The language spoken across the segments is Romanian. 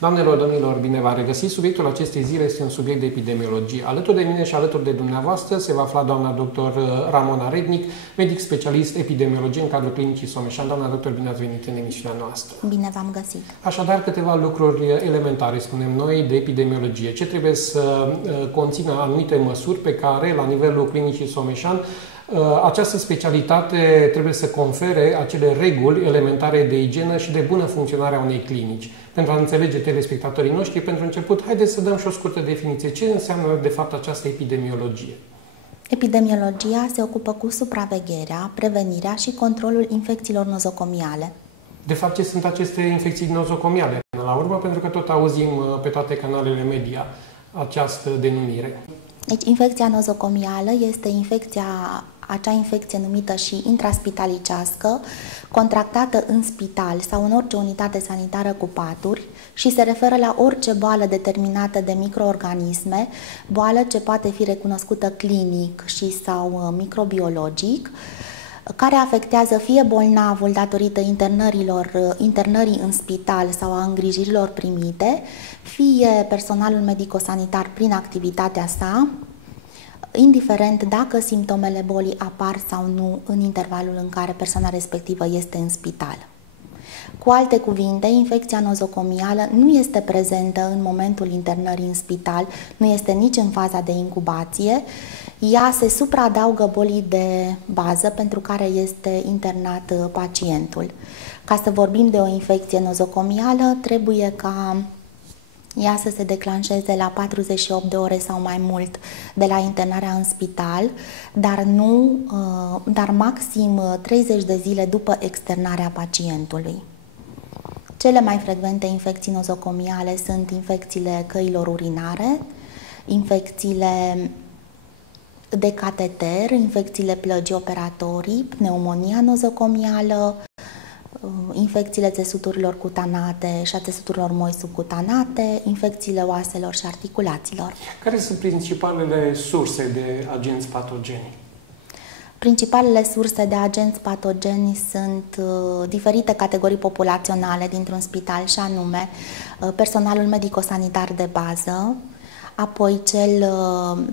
Doamnelor, domnilor, bine v-am regăsit. Subiectul acestei zile este un subiect de epidemiologie. Alături de mine și alături de dumneavoastră se va afla doamna doctor Ramona Rednic, medic specialist epidemiologie în cadrul Clinicii Someșan. Doamna doctor, bine ați venit în emisiunea noastră. Bine v-am găsit. Așadar, câteva lucruri elementare, spunem noi, de epidemiologie. Ce trebuie să conțină anumite măsuri pe care, la nivelul Clinicii Someșan, această specialitate trebuie să confere acele reguli elementare de igienă și de bună funcționare a unei clinici. Pentru a înțelege telespectatorii noștri, pentru început, haideți să dăm și o scurtă definiție. Ce înseamnă, de fapt, această epidemiologie? Epidemiologia se ocupă cu supravegherea, prevenirea și controlul infecțiilor nozocomiale. De fapt, ce sunt aceste infecții nozocomiale? Până la urmă, pentru că tot auzim pe toate canalele media această denumire. Deci, infecția nozocomială este acea infecție numită și intraspitalicească, contractată în spital sau în orice unitate sanitară cu paturi și se referă la orice boală determinată de microorganisme, boală ce poate fi recunoscută clinic sau microbiologic, care afectează fie bolnavul datorită internării în spital sau a îngrijirilor primite, fie personalul medico-sanitar prin activitatea sa, indiferent dacă simptomele bolii apar sau nu în intervalul în care persoana respectivă este în spital. Cu alte cuvinte, infecția nozocomială nu este prezentă în momentul internării în spital, nu este nici în faza de incubație. Ea se supraadaugă bolii de bază pentru care este internat pacientul. Ca să vorbim de o infecție nozocomială, trebuie ca ea să se declanșeze la 48 de ore sau mai mult de la internarea în spital, dar maxim 30 de zile după externarea pacientului. Cele mai frecvente infecții nozocomiale sunt infecțiile căilor urinare, infecțiile de cateter, infecțiile plăgii operatorii, pneumonia nozocomială, infecțiile țesuturilor cutanate și a țesuturilor moi subcutanate, infecțiile oaselor și articulațiilor. Care sunt principalele surse de agenți patogeni? Principalele surse de agenți patogeni sunt diferite categorii populaționale dintr-un spital, și anume personalul medico-sanitar de bază, apoi cel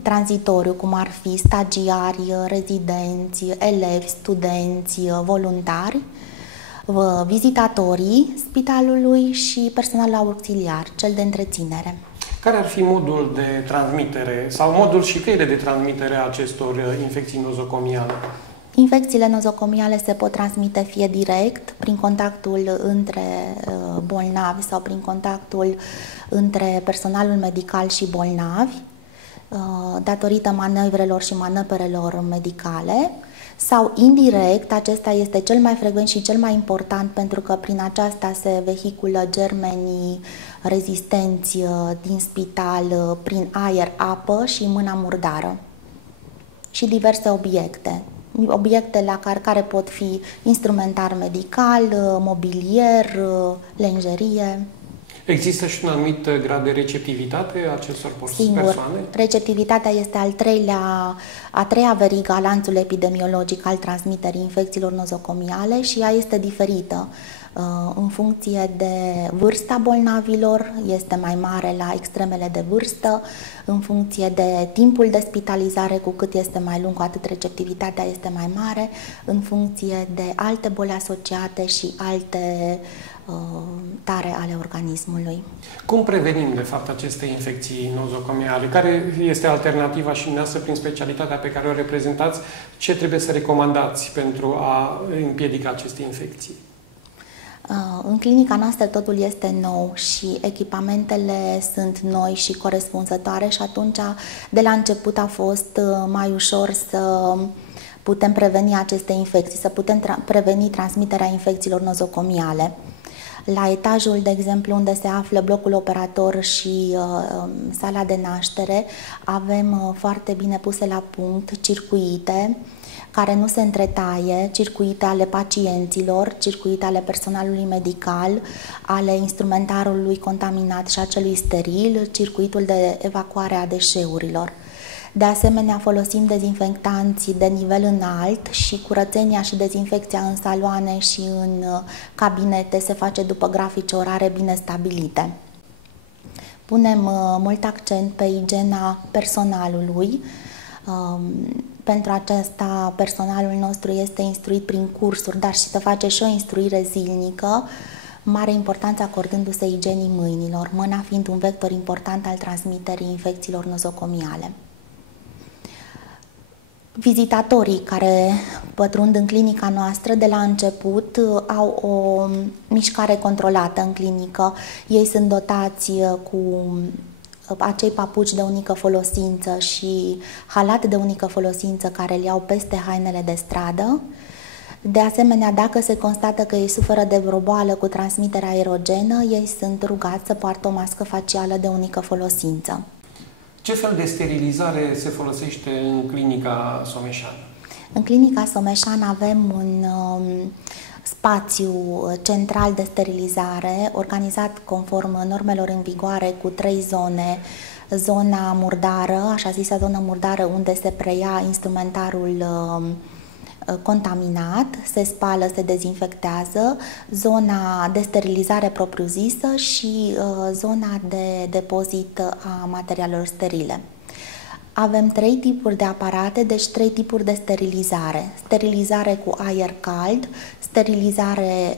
tranzitoriu, cum ar fi stagiari, rezidenți, elevi, studenți, voluntari, vizitatorii spitalului și personal auxiliar, cel de întreținere. Care ar fi modul de transmitere sau modul și căile de transmitere a acestor infecții nozocomiale? Infecțiile nozocomiale se pot transmite fie direct, prin contactul între bolnavi sau prin contactul între personalul medical și bolnavi, datorită manevrelor și maneperelor medicale, sau indirect. Acesta este cel mai frecvent și cel mai important pentru că prin aceasta se vehiculă germenii rezistenți din spital prin aer, apă și mâna murdară și diverse obiecte care pot fi instrumentar medical, mobilier, lenjerie. Există și un anumit grad de receptivitate a acestor persoane? Receptivitatea este a treia verigă a lanțului epidemiologic al transmiterii infecțiilor nozocomiale și ea este diferită în funcție de vârsta bolnavilor, este mai mare la extremele de vârstă, în funcție de timpul de spitalizare, cu cât este mai lung, cu atât receptivitatea este mai mare, în funcție de alte boli asociate și alte tare ale organismului. Cum prevenim, de fapt, aceste infecții nozocomiale? Care este alternativa și dumneavoastră, prin specialitatea pe care o reprezentați, ce trebuie să recomandați pentru a împiedica aceste infecții? În clinica noastră totul este nou și echipamentele sunt noi și corespunzătoare și atunci, de la început, a fost mai ușor să putem preveni aceste infecții, să putem preveni transmiterea infecțiilor nozocomiale. La etajul, de exemplu, unde se află blocul operator și sala de naștere, avem foarte bine puse la punct circuite care nu se întretaie, circuite ale pacienților, circuite ale personalului medical, ale instrumentarului contaminat și a celui steril, circuitul de evacuare a deșeurilor. De asemenea, folosim dezinfectanți de nivel înalt și curățenia și dezinfecția în saloane și în cabinete se face după grafice orare bine stabilite. Punem mult accent pe igiena personalului. Pentru aceasta, personalul nostru este instruit prin cursuri, dar și se face și o instruire zilnică, mare importanță acordându-se igienii mâinilor, mâna fiind un vector important al transmiterii infecțiilor nozocomiale. Vizitatorii care pătrund în clinica noastră de la început au o mișcare controlată în clinică. Ei sunt dotați cu acei papuci de unică folosință și halate de unică folosință care le iau peste hainele de stradă. De asemenea, dacă se constată că ei suferă de vreo boală cu transmitere aerogenă, ei sunt rugați să poartă o mască facială de unică folosință. Ce fel de sterilizare se folosește în clinica Someșan? În clinica Someșan avem un spațiu central de sterilizare, organizat conform normelor în vigoare cu 3 zone. Zona murdară, așa zisă zonă murdară, unde se preia instrumentarul contaminat, se spală, se dezinfectează, zona de sterilizare propriu-zisă și zona de depozit a materialelor sterile. Avem 3 tipuri de aparate, deci 3 tipuri de sterilizare. Sterilizare cu aer cald, sterilizare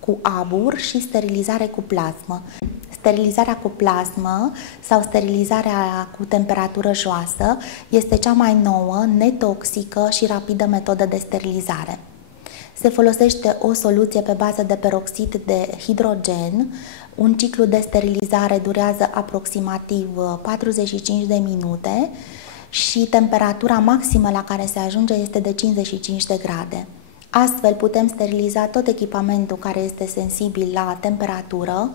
cu abur și sterilizare cu plasmă. Sterilizarea cu plasmă sau sterilizarea cu temperatură joasă este cea mai nouă, netoxică și rapidă metodă de sterilizare. Se folosește o soluție pe bază de peroxid de hidrogen. Un ciclu de sterilizare durează aproximativ 45 de minute și temperatura maximă la care se ajunge este de 55 de grade. Astfel putem steriliza tot echipamentul care este sensibil la temperatură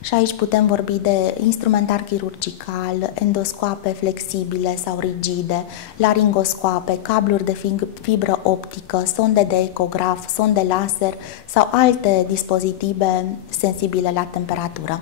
și aici putem vorbi de instrumentar chirurgical, endoscoape flexibile sau rigide, laringoscoape, cabluri de fibră optică, sonde de ecograf, sonde laser sau alte dispozitive sensibile la temperatură.